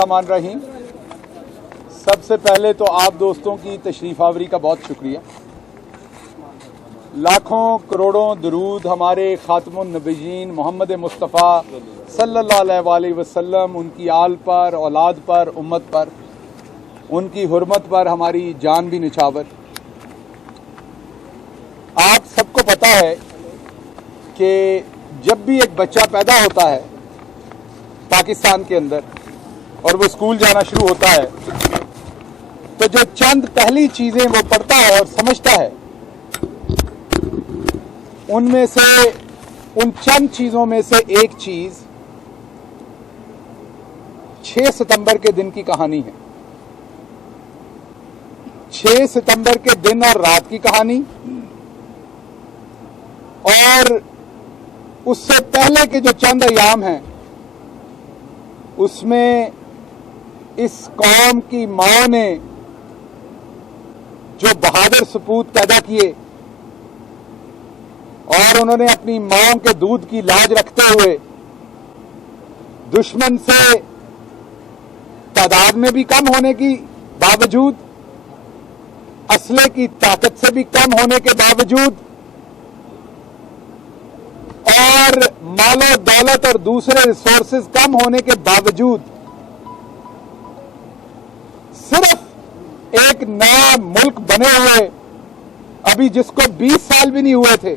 बिस्मिल्लाहिर्रहमानिर्रहीम। सबसे पहले तो आप दोस्तों की तशरीफ़ आवरी का बहुत शुक्रिया। लाखों करोड़ों दरूद हमारे खातमुन नबीयीन मोहम्मद मुस्तफ़ा सल्लल्लाहु अलैहि वसल्लम, उनकी आल पर, औलाद पर, उम्मत पर, उनकी हुर्मत पर हमारी जान भी निछावर। आप सबको पता है कि जब भी एक बच्चा पैदा होता है पाकिस्तान के अंदर और वो स्कूल जाना शुरू होता है तो जो चंद पहली चीजें वो पढ़ता है और समझता है, उनमें से उन चंद चीजों में से एक चीज 6 सितंबर के दिन की कहानी है। 6 सितंबर के दिन और रात की कहानी, और उससे पहले के जो चंद अयाम हैं उसमें इस कौम की मां ने जो बहादुर सपूत पैदा किए और उन्होंने अपनी मां के दूध की लाज रखते हुए दुश्मन से तादाद में भी कम होने की बावजूद, असले की ताकत से भी कम होने के बावजूद और मालो दौलत और दूसरे रिसोर्सेज कम होने के बावजूद सिर्फ एक नया मुल्क बने हुए, अभी जिसको 20 साल भी नहीं हुए थे,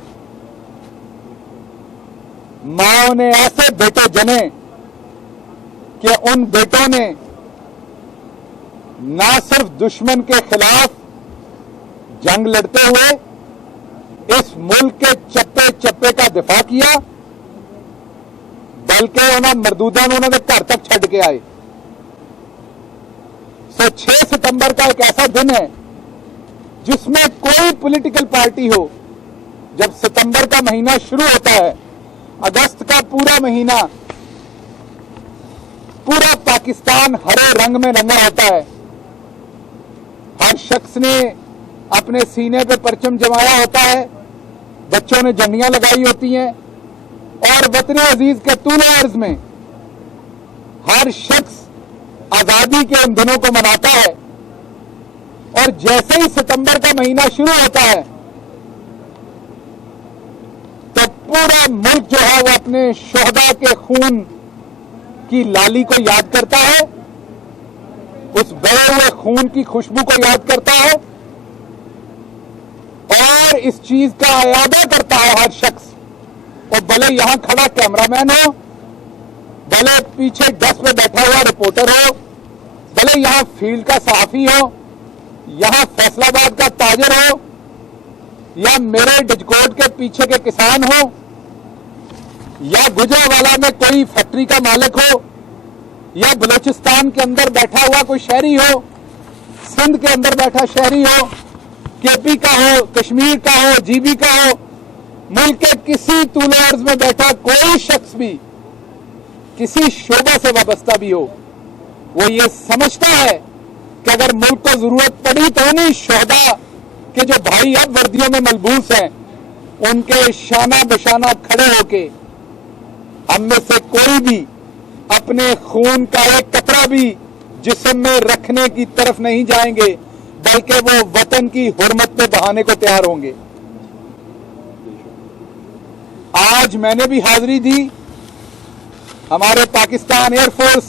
माओ ने ऐसे बेटे जने कि उन बेटों ने ना सिर्फ दुश्मन के खिलाफ जंग लड़ते हुए इस मुल्क के चप्पे चप्पे का दिफा किया, बल्कि उन्हें मरदूदन उन्होंने घर तक छड़ के आए। 6 सितंबर का एक ऐसा दिन है जिसमें कोई पॉलिटिकल पार्टी हो, जब सितंबर का महीना शुरू होता है, अगस्त का पूरा महीना पूरा पाकिस्तान हरे रंग में रंगा होता है। हर शख्स ने अपने सीने पे परचम जमाया होता है, बच्चों ने झंडियां लगाई होती हैं और वतन अजीज के तूल अर्ज में हर शख्स आजादी के उन दिनों को मनाता है। और जैसे ही सितंबर का महीना शुरू होता है तो पूरा मुल्क जो है वो अपने शोहदा के खून की लाली को याद करता है, उस बहे हुए खून की खुशबू को याद करता है और इस चीज का अयादा करता है हर शख्स। और भले यहां खड़ा कैमरामैन हो, भले पीछे डेस्क पे बैठा हुआ रिपोर्टर हो, भले यहां फील्ड का सहाफी हो, यहां फैसलाबाद का ताजर हो, या मेरे डिजकोट के पीछे के किसान हो, या गुजरावाला में कोई फैक्ट्री का मालिक हो, या बलूचिस्तान के अंदर बैठा हुआ कोई शहरी हो, सिंध के अंदर बैठा शहरी हो, केपी का हो, कश्मीर का हो, जीबी का हो, मुल्क के किसी तूल-ए-अर्ज में बैठा कोई शख्स भी किसी शोबा से वाबस्ता भी हो, वो ये समझता है कि अगर मुल्क को जरूरत पड़ी तो उन्हीं शोहदा के जो भाई अब वर्दियों में मलबूस हैं उनके शाना बशाना खड़े होके हम में से कोई भी अपने खून का एक कतरा भी जिस्म में रखने की तरफ नहीं जाएंगे, बल्कि वो वतन की हुर्मत पे बहाने को तैयार होंगे। आज मैंने भी हाजिरी दी हमारे पाकिस्तान एयरफोर्स,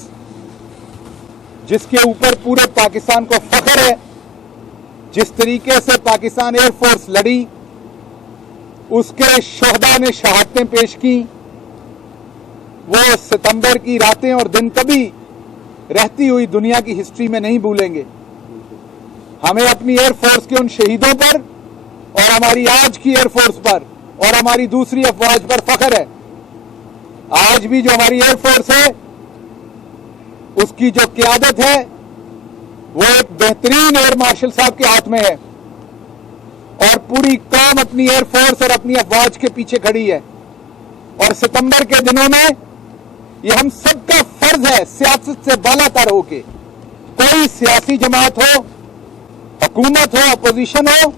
जिसके ऊपर पूरे पाकिस्तान को फख्र है। जिस तरीके से पाकिस्तान एयरफोर्स लड़ी, उसके शोहदा ने शहादतें पेश की, वो सितंबर की रातें और दिन कभी रहती हुई दुनिया की हिस्ट्री में नहीं भूलेंगे। हमें अपनी एयरफोर्स के उन शहीदों पर और हमारी आज की एयरफोर्स पर और हमारी दूसरी अफवाज पर फख्र है। आज भी जो हमारी एयरफोर्स है उसकी जो क़यादत है वो एक बेहतरीन एयर मार्शल साहब के हाथ में है और पूरी कौम अपनी एयरफोर्स और अपनी अफवाज के पीछे खड़ी है। और सितंबर के दिनों में ये हम सबका फर्ज है सियासत से बालातर होके, कोई सियासी जमात हो, हुकूमत हो, अपोजिशन हो,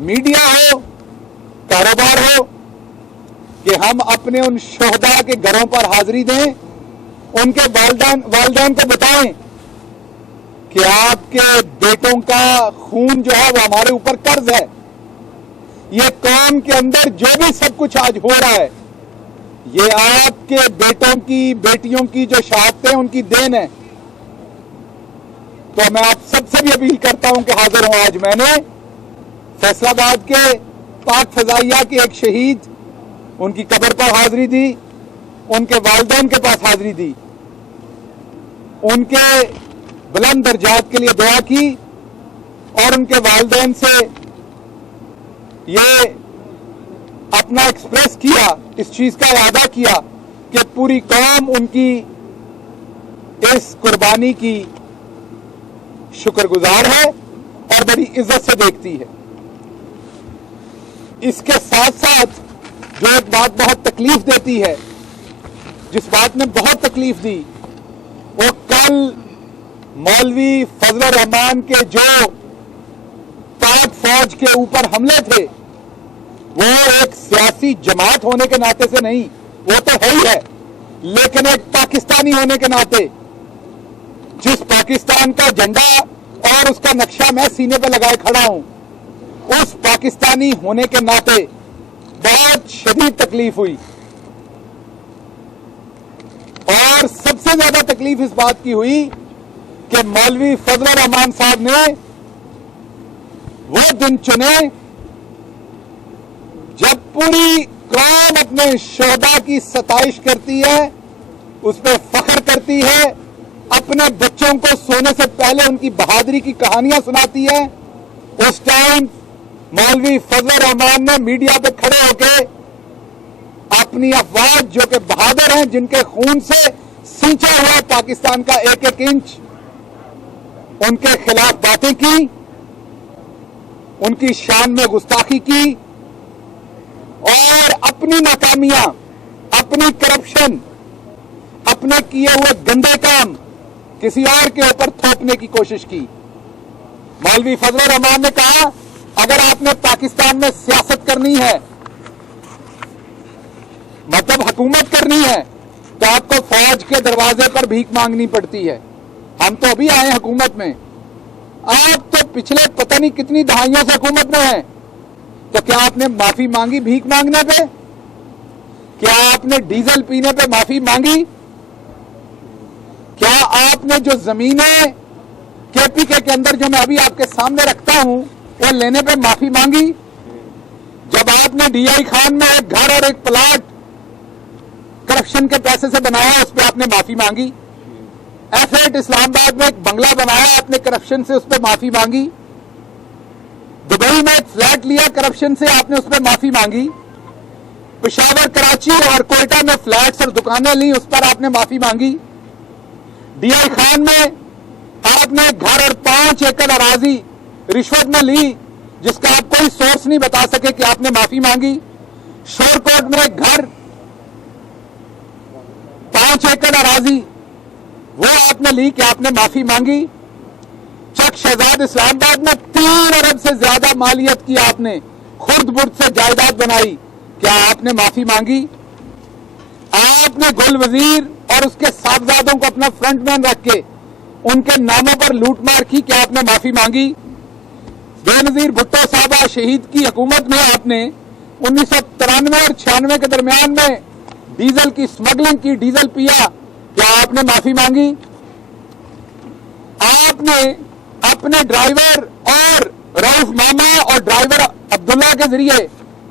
मीडिया हो, कारोबार हो, कि हम अपने उन शोहदा के घरों पर हाजिरी दें उनके वालिदैन को बताएं कि आपके बेटों का खून जो है वो हमारे ऊपर कर्ज है। ये कौम के अंदर जो भी सब कुछ आज हो रहा है, ये आपके बेटों की बेटियों की जो शहादतें उनकी देन है। तो मैं आप सबसे भी अपील करता हूं कि हाजिर हूं। आज मैंने फैसलाबाद के पाक फजाइया के एक शहीद, उनकी कब्र पर हाजिरी दी, उनके वालिदैन के पास हाजिरी दी, उनके बुलंद दर्जात के लिए दुआ की और उनके वालिदैन से ये अपना एक्सप्रेस किया, इस चीज का वादा किया कि पूरी कौम उनकी इस कुर्बानी की शुक्रगुजार है और बड़ी इज्जत से देखती है। इसके साथ साथ जो एक बात बहुत तकलीफ देती है, जिस बात ने बहुत तकलीफ दी, वो कल मौलवी फजल रहमान के जो पाक फौज के ऊपर हमले थे, वो एक सियासी जमात होने के नाते से नहीं, वो तो है ही है, लेकिन एक पाकिस्तानी होने के नाते, जिस पाकिस्तान का झंडा और उसका नक्शा मैं सीने पे लगाए खड़ा हूं, उस पाकिस्तानी होने के नाते बहुत शदीद तकलीफ हुई। और सबसे ज्यादा तकलीफ इस बात की हुई कि मौलवी फजल रहमान साहब ने वो दिन चुने जब पूरी कौम अपने शोहदा की सताइश करती है, उस पर फख्र करती है, अपने बच्चों को सोने से पहले उनकी बहादुरी की कहानियां सुनाती है। उस टाइम मौलवी फजल रहमान ने मीडिया पे खड़े होकर अपनी अफवाज, जो कि बहादुर हैं, जिनके खून से सींचा हुआ पाकिस्तान का एक एक इंच, उनके खिलाफ बातें की, उनकी शान में गुस्ताखी की और अपनी नाकामियां, अपनी करप्शन, अपने किए हुए गंदे काम किसी और के ऊपर थोपने की कोशिश की। मौलवी फजल रहमान ने कहा, अगर आपने पाकिस्तान में सियासत करनी है, मतलब हुकूमत करनी है, तो आपको फौज के दरवाजे पर भीख मांगनी पड़ती है। हम तो अभी आए हुकूमत में, आप तो पिछले पता नहीं कितनी दहाइयों से हुकूमत में हैं, तो क्या आपने माफी मांगी भीख मांगने पे? क्या आपने डीजल पीने पे माफी मांगी? क्या आपने जो जमीनें केपीके के अंदर जो मैं अभी आपके सामने रखता हूं, वो लेने पे माफी मांगी? जब आपने डीआई खान में एक घर और एक प्लाट करप्शन के पैसे से बनाया, उस पर आपने माफी मांगी। F8 इस्लामाबाद में एक बंगला बनाया आपने करप्शन से, उस पर माफी मांगी। दुबई में एक फ्लैट लिया करप्शन से, आपने उस पर माफी मांगी। पेशावर, कराची और कोयटा में फ्लैट्स और दुकानें ली, उस पर आपने माफी मांगी। डीआई खान में आपने घर और 5 एकड़ अराजी रिश्वत में ली, जिसका आप कोई सोर्स नहीं बता सके कि आपने माफी मांगी। शोरकोट में एक घर, 5 एकड़ अराजी, वो आपने ली कि आपने माफी मांगी। चक शहजाद इस्लामाबाद में 3 अरब से ज्यादा मालियत की आपने, खुर्द बुर्द से जायदाद बनाई, क्या आपने माफी मांगी? आपने गुल वजीर और उसके साहबजादों को अपना फ्रंटमैन रख के उनके नामों पर लूटमार की, क्या आपने माफी मांगी? बेनजीर भुट्टो साहबा शहीद की हुकूमत में आपने 1993 और 96 के दरमियान में डीजल की स्मगलिंग की, डीजल पिया, क्या आपने माफी मांगी? आपने अपने ड्राइवर और रऊफ मामा और ड्राइवर अब्दुल्ला के जरिए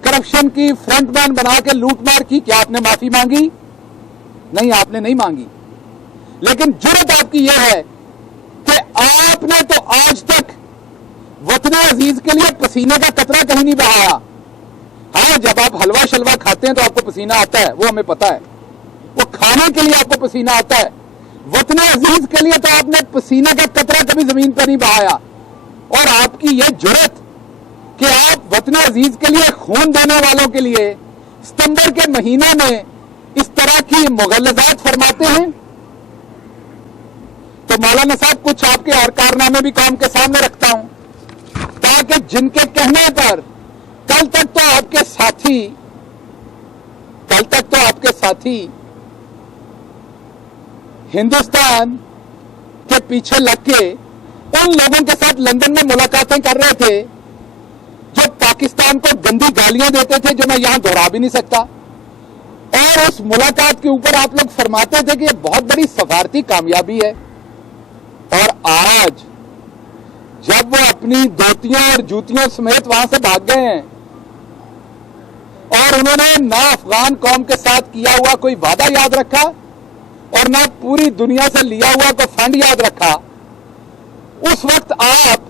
करप्शन की फ्रंटमैन बना के लूटमार की, क्या आपने माफी मांगी? नहीं, आपने नहीं मांगी। लेकिन जुर्रत आपकी यह है कि आपने तो आज तक वतन अजीज के लिए पसीने का कतरा कहीं नहीं बहाया। हाँ, जब आप हलवा शलवा खाते हैं तो आपको पसीना आता है, वो हमें पता है, वो खाने के लिए आपको पसीना आता है। वतन अजीज के लिए तो आपने पसीने का कतरा कभी जमीन पर नहीं बहाया। और आपकी यह जुर्रत कि आप वतन अजीज के लिए खून देने वालों के लिए सितंबर के महीने में इस तरह की मुगल्लजात फरमाते हैं। तो मौलाना साहब, कुछ आपके और कारनामे भी काम के सामने रखता हूं, ताकि जिनके कहने पर कल तक तो आपके साथी हिंदुस्तान के पीछे लग के उन लोगों के साथ लंदन में मुलाकातें कर रहे थे जो पाकिस्तान को गंदी गालियां देते थे, जो मैं यहां दोहरा भी नहीं सकता। और उस मुलाकात के ऊपर आप लोग फरमाते थे कि यह बहुत बड़ी सफारती कामयाबी है। और आज जब वो अपनी धोतियों और जूतियों समेत वहां से भाग गए हैं और उन्होंने ना अफगान कौम के साथ किया हुआ कोई वादा याद रखा और ना पूरी दुनिया से लिया हुआ कोई फंड याद रखा, उस वक्त आप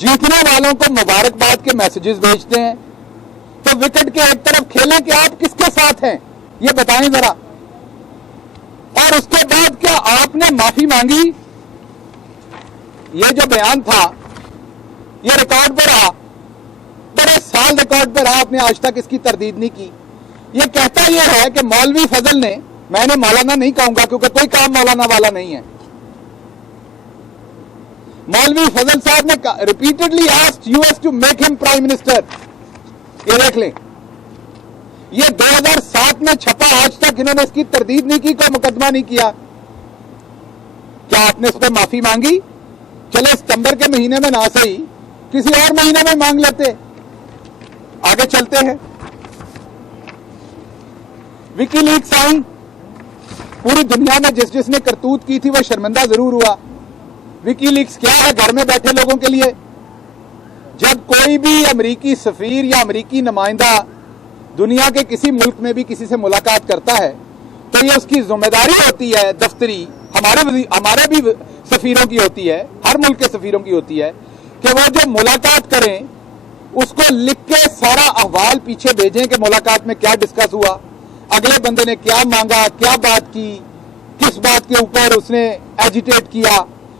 जीतने वालों को मुबारकबाद के मैसेजेस भेजते हैं। तो विकेट के एक तरफ खेलें कि आप किसके साथ हैं, ये बताएं जरा। और उसके बाद क्या आपने माफी मांगी? ये जो बयान था ये रिकॉर्ड पर रहा, बड़े साल रिकॉर्ड पर रहा, आपने आज तक इसकी तरदीद नहीं की। ये कहता यह है कि मौलवी फजल ने, मैंने मौलाना नहीं कहूंगा क्योंकि कोई काम मौलाना वाला नहीं है, मौलवी फजल साहब ने repeatedly asked us to make him prime minister. ये देख लें, ये 2007 में छपा, आज तक इन्होंने इसकी तरदीद नहीं की, कोई मुकदमा नहीं किया। क्या आपने इस पर माफी मांगी? चले सितंबर के महीने में ना सही, किसी और महीने में मांग लेते। आगे चलते हैं। विकीलीक्स आई, पूरी दुनिया में जिसने करतूत की थी वह शर्मिंदा जरूर हुआ। विकीलीक्स क्या है? घर में बैठे लोगों के लिए जब कोई भी अमेरिकी सफीर या अमेरिकी नुमाइंदा दुनिया के किसी मुल्क में भी किसी से मुलाकात करता है तो ये उसकी जिम्मेदारी होती है दफ्तरी, हमारे भी सफीरों की होती है, हर मुल्क के सफीरों की होती है कि वो जो मुलाकात करें उसको लिख के सारा अहवाल पीछे भेजें कि मुलाकात में क्या डिस्कस हुआ, अगले बंदे ने क्या मांगा, क्या बात की, किस बात के ऊपर उसने एजिटेट किया,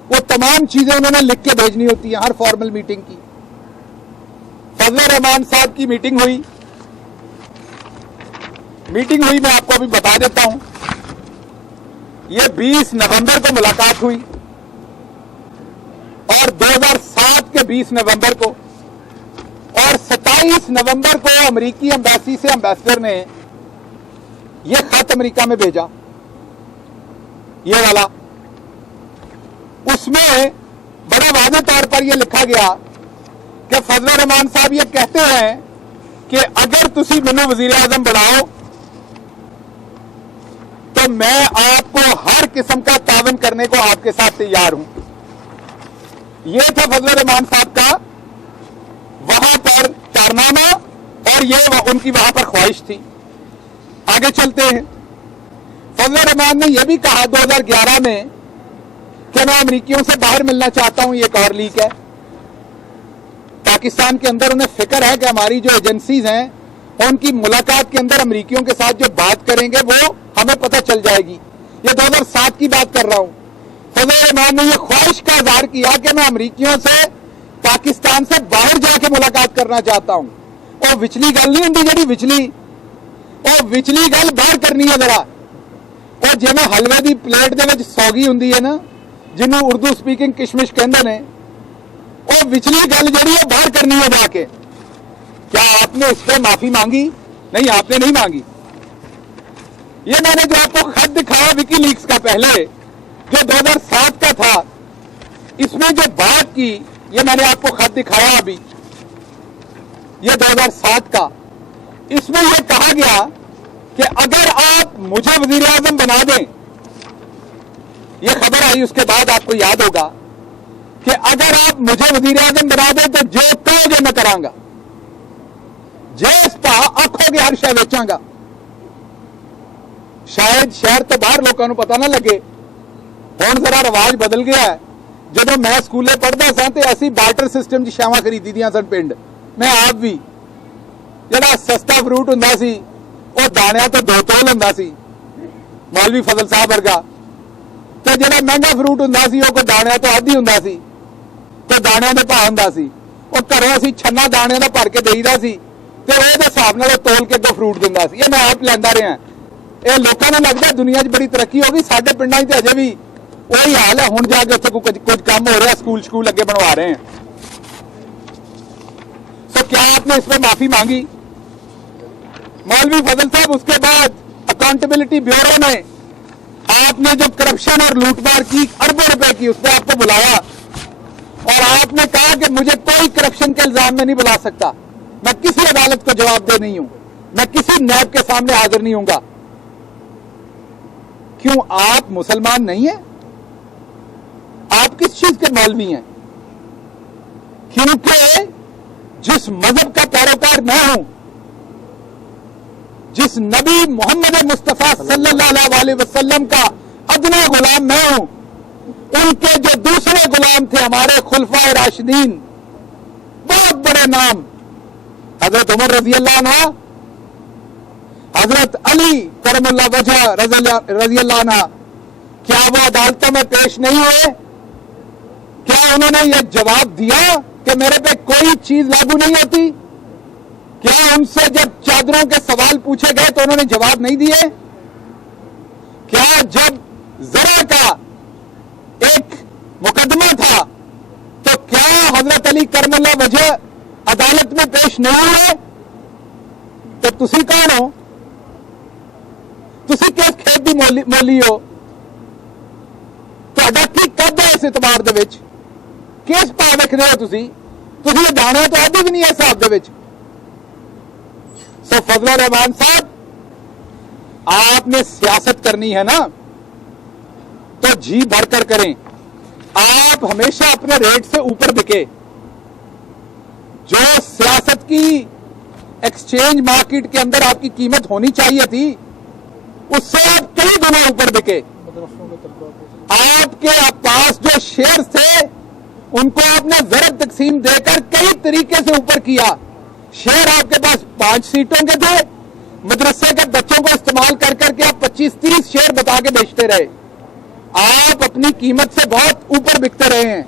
वो तमाम चीजें उन्होंने लिख के भेजनी होती है हर फॉर्मल मीटिंग की। फजल रहमान साहब की मीटिंग हुई, मैं आपको अभी बता देता हूं। ये 20 नवंबर को मुलाकात हुई और 2007 के 20 नवंबर को और 27 नवंबर को अमेरिकी एम्बेसी से एम्बेसडर ने यह खत अमेरिका में भेजा, ये वाला। उसमें बड़े वाज़ेह तौर पर यह लिखा गया कि फजल रहमान साहब ये कहते हैं कि अगर तुसी मैनू वजीर आजम बनाओ तो मैं आपको हर किस्म का तावन करने को आपके साथ तैयार हूं। यह था फजल रहमान साहब का वहां पर कारनामा और यह उनकी वहां पर ख्वाहिश थी। आगे चलते हैं। फजल रहमान ने यह भी कहा 2011 में कि मैं अमरीकियों से बाहर मिलना चाहता हूं। एक और लीक है, पाकिस्तान के अंदर उन्हें फिक्र है कि हमारी जो एजेंसीज हैं उनकी मुलाकात के अंदर अमरीकियों के साथ जो बात करेंगे वो हमें पता चल जाएगी। ये 2007 की बात कर रहा हूं। फजल रहमान ने यह ख्वाहिश का इजहार किया कि मैं अमरीकियों से पाकिस्तान से बाहर जाके मुलाकात करना चाहता हूं। और विचली गल नहीं होंगी जी, विचली गल बाहर करनी है जरा। और जिवें हलवे की प्लेट दे विच सौगी हुंदी है ना, जिन्हों उर्दू स्पीकिंग किशमिश कहंदे ने, और विचली गल जी बाहर करनी है जाके। क्या आपने इस पर माफी मांगी? नहीं, आपने नहीं मांगी। ये मैंने जो आपको खत दिखाया विकीलीक्स का पहले, जो 2007 का था, इसमें जो बात की, ये मैंने आपको खत दिखाया अभी, ये 2007 का। इसमें यह कहा गया कि अगर आप मुझे वजीर आजम बना दें, यह खबर आई उसके बाद, आपको याद होगा कि अगर आप मुझे वजीर आजम बना दें तो जो कहोगे मैं करांगा, जिस पा आखोगे हर शय बेचांगा। शायद शहर तो बाहर लोगों को पता ना लगे, हुण जरा रिवाज बदल गया है। जब मैं स्कूले पढ़ता सा तो ऐसी बार्टर सिस्टम की शावां खरीदी दियां सन पिंड, मैं आप भी। जिहड़ा सस्ता फ्रूट हुंदा सी वो दाणियां तो 2 तोल हुंदा सी, मौलवी फजल साहब वर्गा, तो जिहड़ा महंगा फ्रूट हुंदा सी वो कोई दाणियां तो आधी हुंदा सी, तो दाणियां दे भाव हुंदा सी। वो घरों असीं छन्ना दाणियां दा भर के देईदा सी ते ओहदे हिसाब नाल तोल के अगों फ्रूट दिंदा सी। ये मैं आप लैंदा रहा। ये लोगों ने लगता दुनिया च बड़ी तरक्की हो गई, साडे पिंडां च अजे भी वही हाल है। हुण जाके उत्थे कुछ काम हो रहा, स्कूल अगे बनवा रहे हैं। सो क्या आपने इस पर माफी मांगी? मौलवी फजल साहब उसके बाद अकाउंटेबिलिटी ब्यूरो ने आपने जो करप्शन और लूटमार की अरबों रुपए की, उस पर आपको बुलाया और आपने कहा कि मुझे कोई करप्शन के इल्जाम में नहीं बुला सकता, मैं किसी अदालत को जवाब दे नहीं हूं, मैं किसी नैब के सामने हाजिर नहीं होऊंगा। क्यों आप मुसलमान नहीं हैं? आप किस चीज के मौलवी हैं? क्योंकि जिस मजहब का पैरोकार मैं हूं, जिस नबी मोहम्मद मुस्तफा सल्लल्लाहु अलैहि वसल्लम का अदना गुलाम मैं हूं, उनके जो दूसरे गुलाम थे हमारे खुलफाए राशिदीन, बहुत बड़े नाम, हजरत उमर रजी अल्लाह अन्हु, हजरत अली करमुल्लाह वजह रजी अल्लाह अन्हु, क्या वो अदालतों में पेश नहीं हुए? क्या उन्होंने यह जवाब दिया कि मेरे पे कोई चीज लागू नहीं होती? क्या उनसे जब चादरों के सवाल पूछे गए तो उन्होंने जवाब नहीं दिए? क्या जब जरा का एक मुकदमा था तो क्या हजरत अली करमुल्लाह वजह अदालत में पेश नहीं हुए? तो तुसी कौन हो? तुसी किस खेत दी मोली हो? तुहाडा की कद है इस इतबार दे विच? किस भाव रखदे हो तुसी? तुसी दाने तो आदि भी नहीं है हिसाब दे विच। सो फजलुर रहमान साहब, आपने सियासत करनी है ना तो जी भरकर करें। आप हमेशा अपने रेट से ऊपर बिके। जो सियासत की एक्सचेंज मार्केट के अंदर आपकी कीमत होनी चाहिए थी, उससे आप कई गुना ऊपर बिके। आपके पास जो शेयर्स थे उनको आपने ज़रब तकसीम देकर कई तरीके से ऊपर किया। शेयर आपके पास 5 सीटों के थे, मदरसे के बच्चों को इस्तेमाल कर करके आप 25-30 शेयर बता के बेचते रहे। आप अपनी कीमत से बहुत ऊपर बिकते रहे हैं।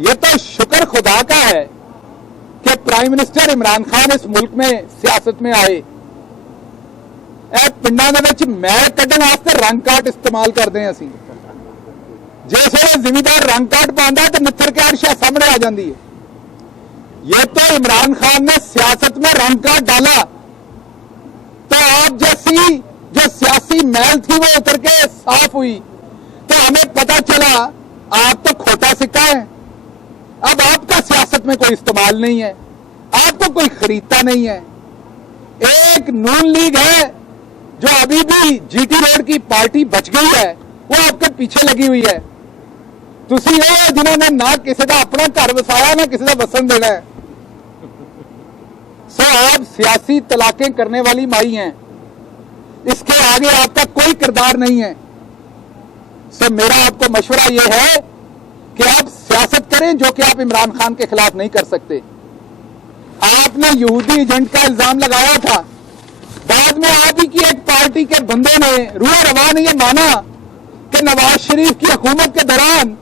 यह तो शुक्र खुदा का है कि प्राइम मिनिस्टर इमरान खान इस मुल्क में सियासत में आए। पिंडा के मैल कढ़न वास्ते रंग कार्ड इस्तेमाल करते हैं। असी जैसे जिमीदार रंग कार्ड पाता तो निथर के अर्शा सामने आ जाती है। ये तो इमरान खान ने सियासत में रंग कार्ड डाला तो आप जैसी जो सियासी मैल थी वो उतर के साफ हुई, तो हमें पता चला आप तो खोटा सिक्का है। अब आपका सियासत में कोई इस्तेमाल नहीं है, आपको कोई खरीदता नहीं है। एक नून लीग है जो अभी भी जीटी रोड की पार्टी बच गई है, वो आपके पीछे लगी हुई है। तुसी हो जिन्होंने ना किसी का अपना घर वसाया ना किसी का वसन देना है। सो आप सियासी तलाकें करने वाली माई हैं, इसके आगे आपका कोई किरदार नहीं है। सो मेरा आपको मशवरा यह है कि आप सियासत करें जो कि आप इमरान खान के खिलाफ नहीं कर सकते। आपने यहूदी एजेंट का इल्जाम लगाया था, बाद में आप ही की एक पार्टी के बंदे ने रूह रवा ने यह माना कि नवाज शरीफ की हुकूमत के दौरान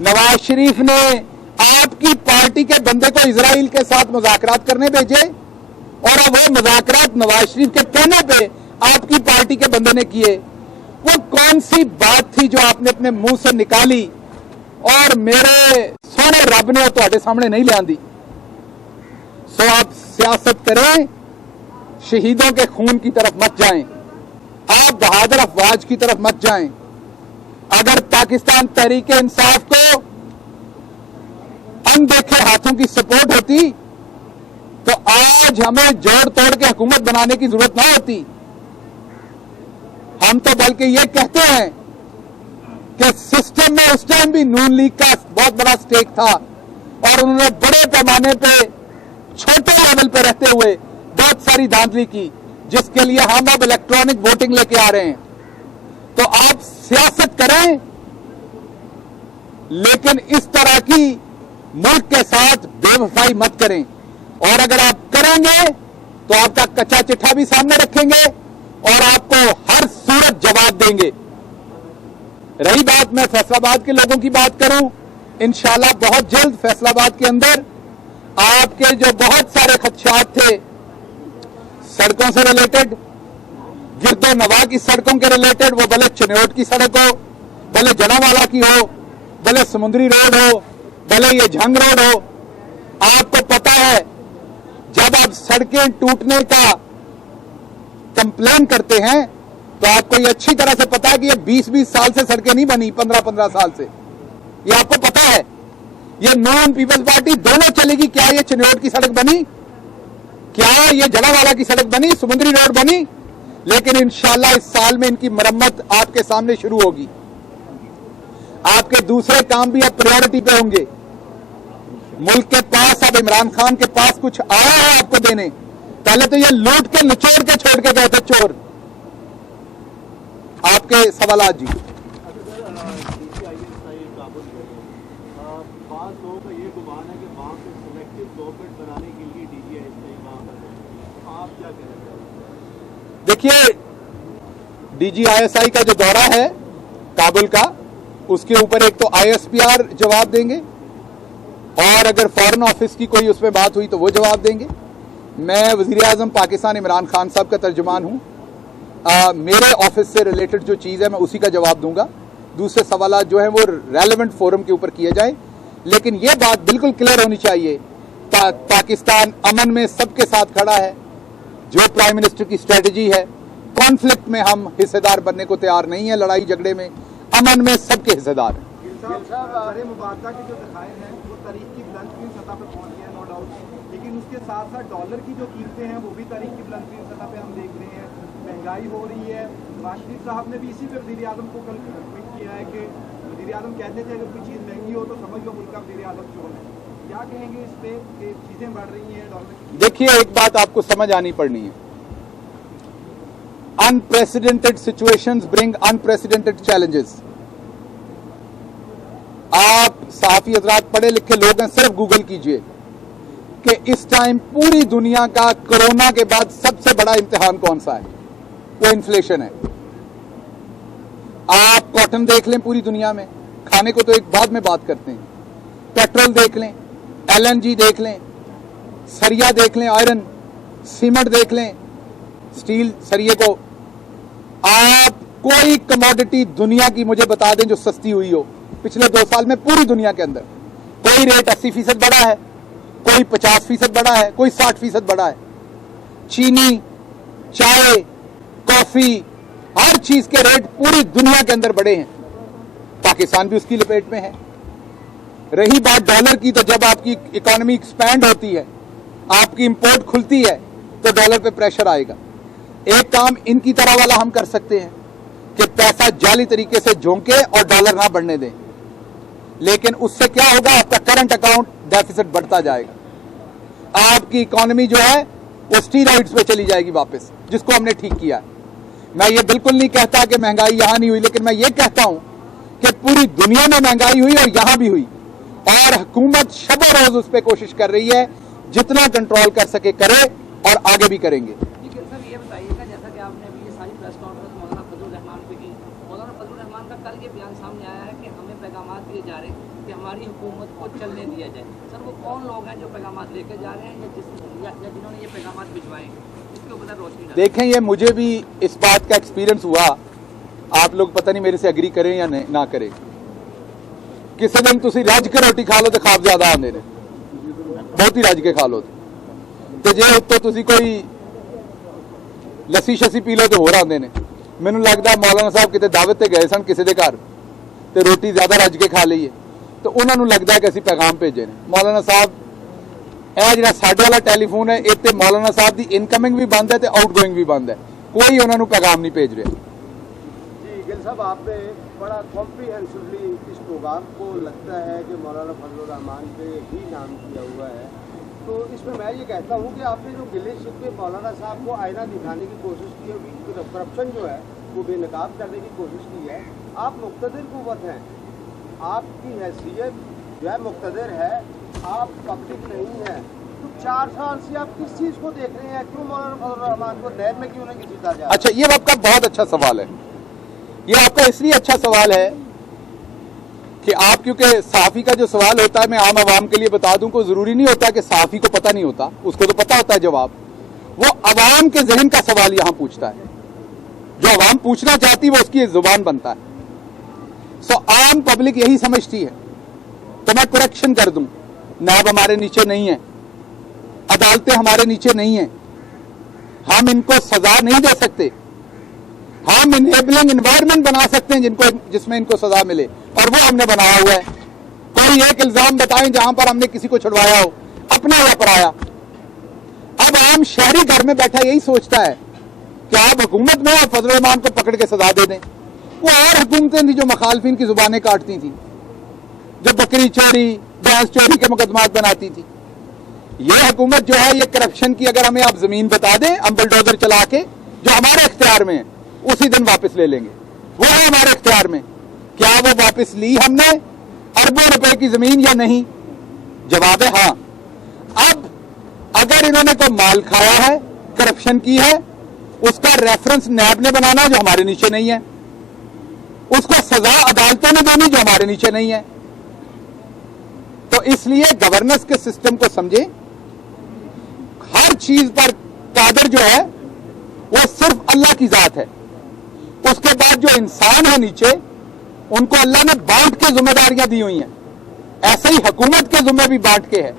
नवाज शरीफ ने आपकी पार्टी के बंदे को इजराइल के साथ मुज़ाकरात करने भेजे और अब वो मुज़ाकरात नवाज शरीफ के कहने पे आपकी पार्टी के बंदे ने किए। वो कौन सी बात थी जो आपने अपने मुंह से निकाली और मेरे सोने रब ने तो सामने नहीं लिया दी? सो आप सियासत करें, शहीदों के खून की तरफ मत जाएं, आप बहादुर अफवाज की तरफ मत जाएं। अगर पाकिस्तान तहरीक इंसाफ को अनदेखे हाथों की सपोर्ट होती तो आज हमें जोड़ तोड़ के हुकूमत बनाने की जरूरत ना होती। हम तो बल्कि ये कहते हैं कि सिस्टम में उस टाइम भी नून लीग का बहुत बड़ा स्टेक था और उन्होंने बड़े पैमाने पे छोटे लेवल पे रहते हुए बहुत सारी धांधली की, जिसके लिए हम अब इलेक्ट्रॉनिक वोटिंग लेके आ रहे हैं। तो आप सियासत करें, लेकिन इस तरह की मुल्क के साथ बेवफाई मत करें। और अगर आप करेंगे तो आपका कच्चा चिट्ठा भी सामने रखेंगे और आपको हर सूरत जवाब देंगे। रही बात, मैं फैसलाबाद के लोगों की बात करूं, इंशाल्लाह बहुत जल्द फैसलाबाद के अंदर आपके जो बहुत सारे खदशात थे सड़कों से रिलेटेड, गिरदो नवा की सड़कों के रिलेटेड, वो भले चनौट की सड़क हो, भले जनावाला की हो, भले समुद्री रोड हो, भले ये झंग रोड हो, आपको पता है जब आप सड़कें टूटने का कंप्लेन करते हैं तो आपको ये अच्छी तरह से पता है कि ये 20-20 साल से सड़कें नहीं बनी, 15-15 साल से, ये आपको पता है। ये नून पीपल्स पार्टी दोनों चलेगी। क्या ये चिन्नौट की सड़क बनी? क्या ये जड़ावाला की सड़क बनी? समुद्री रोड बनी? लेकिन इंशाल्लाह इस साल में इनकी मरम्मत आपके सामने शुरू होगी। आपके दूसरे काम भी अब प्रायोरिटी पे होंगे। मुल्क के पास अब इमरान खान के पास कुछ आया है आपको देने। पहले तो ये लूट के निचोड़ के छोड़ के गए थे चोर। आपके सवाल जी। देखिए, DGISI का जो दौरा है काबुल का, उसके ऊपर एक तो ISPR जवाब देंगे और अगर फॉरेन ऑफिस की कोई उसमें बात हुई तो वो जवाब देंगे। मैं वज़ीर-ए-आज़म पाकिस्तान इमरान खान साहब का तर्जुमान हूं। मेरे ऑफिस से रिलेटेड जो चीज़ है मैं उसी का जवाब दूंगा। दूसरे सवाल जो हैं वो रेलेवेंट फोरम के ऊपर किए जाए। लेकिन ये बात बिल्कुल क्लियर होनी चाहिए, पाकिस्तान अमन में सबके साथ खड़ा है। जो प्राइम मिनिस्टर की स्ट्रेटजी है, कॉन्फ्लिक्ट में हम हिस्सेदार बनने को तैयार नहीं है, लड़ाई झगड़े में, अमन में सबके हिस्सेदार हैं। मुबारका के जो ज़खायर हैं वो तारीख की बुलंद तरीन सतह पर पहुंच गए हैं, नो डाउट, लेकिन उसके साथ साथ डॉलर की जो कीमतें हैं वो भी तारीख की बुलंद तरीन सतह पर हम देख रहे हैं। महंगाई हो रही है। नवाज शरीफ साहब ने भी इसी पे वज़ीर आज़म को कल ट्वीट किया है कि वज़ीर आज़म कहते थे अगर कोई चीज़ महंगी हो तो समझ लो मुल्क का वज़ीर आज़म चोर है। क्या कहेंगे इस पे कि चीज़ें बढ़ रही हैं डॉलर की? देखिए, एक बात आपको समझ आनी पड़नी है, unprecedented situations bring unprecedented challenges. आप साफी हजरात पढ़े लिखे लोग हैं, सिर्फ गूगल कीजिए कि इस टाइम पूरी दुनिया का कोरोना के बाद सबसे बड़ा इम्तिहान कौन सा है? वो इन्फ्लेशन है। आप कॉटन देख लें पूरी दुनिया में, खाने को तो एक बाद में बात करते हैं, पेट्रोल देख लें, LNG देख लें, सरिया देख लें, आयरन, सीमेंट देख लें, स्टील सरिये को। आप कोई कमोडिटी दुनिया की मुझे बता दें जो सस्ती हुई हो पिछले 2 साल में पूरी दुनिया के अंदर। कोई रेट 80% बढ़ा है, कोई 50% बढ़ा है, कोई 60% बढ़ा है। चीनी, चाय, कॉफी, हर चीज के रेट पूरी दुनिया के अंदर बढ़े हैं। पाकिस्तान भी उसकी लपेट में है। रही बात डॉलर की, तो जब आपकी इकोनॉमी एक्सपैंड होती है, आपकी इंपोर्ट खुलती है, तो डॉलर पे प्रेशर आएगा। एक काम इनकी तरह वाला हम कर सकते हैं कि पैसा जाली तरीके से झोंके और डॉलर ना बढ़ने दें, लेकिन उससे क्या होगा? आपका करंट अकाउंट डेफिसिट बढ़ता जाएगा। आपकी इकोनॉमी जो है वो स्टीरॉइड्स पे चली जाएगी वापस, जिसको हमने ठीक किया है। मैं ये बिल्कुल नहीं कहता कि महंगाई यहां नहीं हुई, लेकिन मैं ये कहता हूं कि पूरी दुनिया में महंगाई हुई और यहां भी हुई, और हुकूमत शबो रोज उस पर कोशिश कर रही है जितना कंट्रोल कर सके करे, और आगे भी करेंगे। ये बताइएगा, जैसा कि आपने अभी ये सारी प्रेस कॉन्फ्रेंस मौलाना फजलुर रहमान पे की, मौलाना फजलुर रहमान का कल ये बयान सामने आया है कि हमें पैगाम दिए जा रहे हैं कि हमारी हुकूमत को चलने दिया जाए। सर, वो कौन लोग हैं जो पैगाम लेके जा रहे हैं या जिन्होंने ये पैगाम भिजवाए, इसके ऊपर रोशनी डालें। देखें, ये मुझे भी इस बात का एक्सपीरियंस हुआ। आप लोग पता नहीं मेरे से एग्री करें या ना करें। किसी दिन तुसी रज के रोटी खा लो तो खाब ज्यादा आंदे ने, बहुत ही रज के खा लो तो जे उत्तों तुसी कोई लस्सी शस्सी पी लो तो होर आंदे ने। मैनूं लगदा मौलाना साहब किते दावत ते गए सन किसी दे घर ते रोटी ज्यादा रज के खा लईए, तो उन्होंने लगता कि असीं पैगाम भेजे ने। मौलाना साहब, यह जिहड़ा साडे वाला टैलीफोन है, इत्ते मौलाना साहब की इनकमिंग भी बंद है तो आउटगोइंग भी बंद है, कोई उन्होंने पैगाम नहीं भेज रहा। जी गिल साहब, आपने बड़ा कॉम्प्रीहेंसिवली इस प्रोग्राम को लगता है कि मौलाना फजलुर रहमान पे ही नाम किया हुआ है, तो इसमें मैं ये कहता हूँ कि आपने जो गिले शिकवे मौलाना साहब को आईना दिखाने की कोशिश की है, करप्शन जो है वो बेनकाब करने की कोशिश की है। आप मुक़्तदिर कुव्वत हैं, आपकी हैसियत जो है मुक़्तदिर है, आप पब्लिक नहीं है, तो 4 साल से आप किस चीज़ को देख रहे हैं? क्यों मौलाना फजलुर रहमान को नैब में क्यों नहीं घसीटा जा? अच्छा, ये आपका बहुत अच्छा सवाल है। ये आपका इसलिए अच्छा सवाल है कि आप, क्योंकि साफ़ी का जो सवाल होता है, मैं आम आवाम के लिए बता दूं, को जरूरी नहीं होता कि साफ़ी को पता नहीं होता, उसको तो पता होता है जवाब। वो अवाम के जहन का सवाल यहां पूछता है, जो अवाम पूछना चाहती है वो उसकी जुबान बनता है। सो आम पब्लिक यही समझती है। तो मैं करेक्शन कर दूं, नायब हमारे नीचे नहीं है, अदालतें हमारे नीचे नहीं है, हम इनको सजा नहीं दे सकते, हम इनेबलिंग एनवायरनमेंट बना सकते हैं जिसमें इनको सजा मिले, और वो हमने बनाया हुआ है। कोई एक इल्जाम बताएं जहां पर हमने किसी को छुड़वाया हो, अपना या पराया। अब आम शहरी घर में बैठा यही सोचता है कि आप हुकूमत में और फजल रहमान को पकड़ के सजा दे दें। वो और हुकूमतें थी जो मखालफिन की जुबानें काटती थी, जो बकरी चोरी, भैंस चोरी के मुकदमात बनाती थी। ये हुकूमत जो है, ये करप्शन की अगर हमें आप जमीन बता दें, हम बुलडोजर चला के जो हमारे इख्तियार में है उसी दिन वापस ले लेंगे। वो है हमारे इख्तियार में। क्या वो वापस ली हमने अरबों रुपए की जमीन या नहीं? जवाब है हाँ। अब अगर इन्होंने कोई माल खाया है, करप्शन की है, उसका रेफरेंस नैब ने बनाना जो हमारे नीचे नहीं है, उसको सजा अदालतों ने देनी जो हमारे नीचे नहीं है। तो इसलिए गवर्नेंस के सिस्टम को समझे। हर चीज पर कादर जो है वो सिर्फ अल्लाह की जात है। उसके बाद जो इंसान है नीचे, उनको अल्लाह ने बांट के जिम्मेदारियां दी हुई हैं। ऐसे ही हुकूमत के जिम्मे भी बांट के है।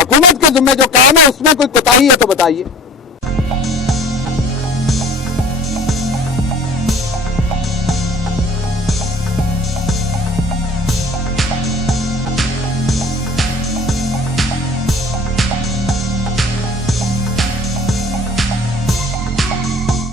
हुकूमत के जिम्मे जो काम है उसमें कोई कोताही है तो बताइए।